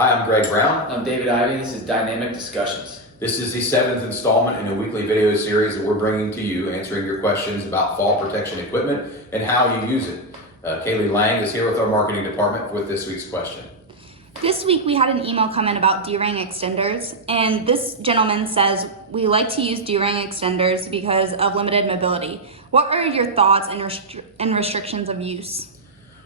Hi, I'm Greg Brown. I'm David Ivey. This is Dynamic Discussions. This is the 7th installment in a weekly video series that we're bringing to you, answering your questions about fall protection equipment and how you use it. Kaylee Lang is here with our marketing department with this week's question. This week we had an email come in about D-ring extenders, and this gentleman says, we like to use D-ring extenders because of limited mobility. What are your thoughts and restrictions of use?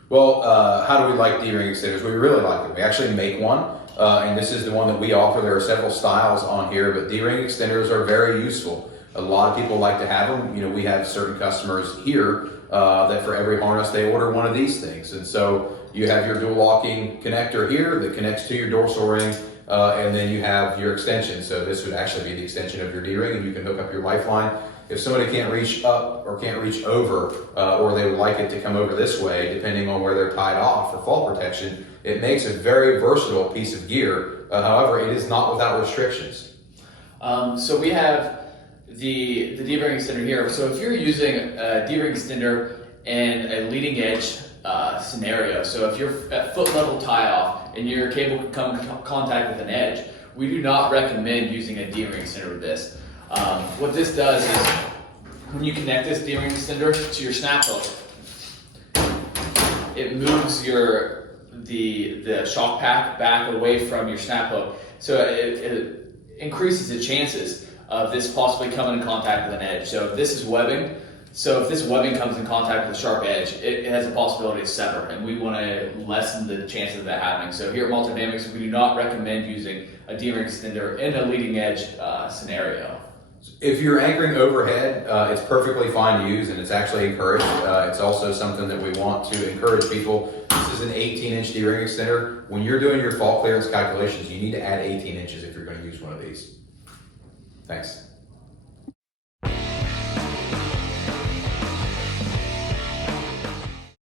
Well, how do we like D-ring extenders? We really like them. We actually make one, and this is the one that we offer. There are several styles on here, but D-ring extenders are very useful. A lot of people like to have them. You know, we have certain customers here that for every harness they order one of these things. And so you have your dual locking connector here that connects to your dorsal ring, and then you have your extension. So this would actually be the extension of your D-ring, and you can hook up your lifeline. If somebody can't reach up or can't reach over, or they would like it to come over this way, depending on where they're tied off for fall protection, it makes a very versatile piece of gear. However, it is not without restrictions. So we have the D-ring extender here. So if you're using a D-ring extender in a leading edge scenario, so if you're at foot level tie off and your cable can come in contact with an edge, we do not recommend using a D-ring extender with this. What this does is when you connect this D-ring extender to your snap hook, it moves the shock pack back away from your snap hook, so it increases the chances of this possibly coming in contact with an edge. So if this is webbing, if this webbing comes in contact with a sharp edge, it has a possibility to sever, and we want to lessen the chances of that happening. So here at Malta Dynamics, we do not recommend using a D-ring extender in a leading edge scenario. If you're anchoring overhead, it's perfectly fine to use, and it's actually encouraged. It's also something that we want to encourage people. This is an 18-inch D-ring extender. When you're doing your fault clearance calculations, you need to add 18 inches if you're going to use one of these. Thanks.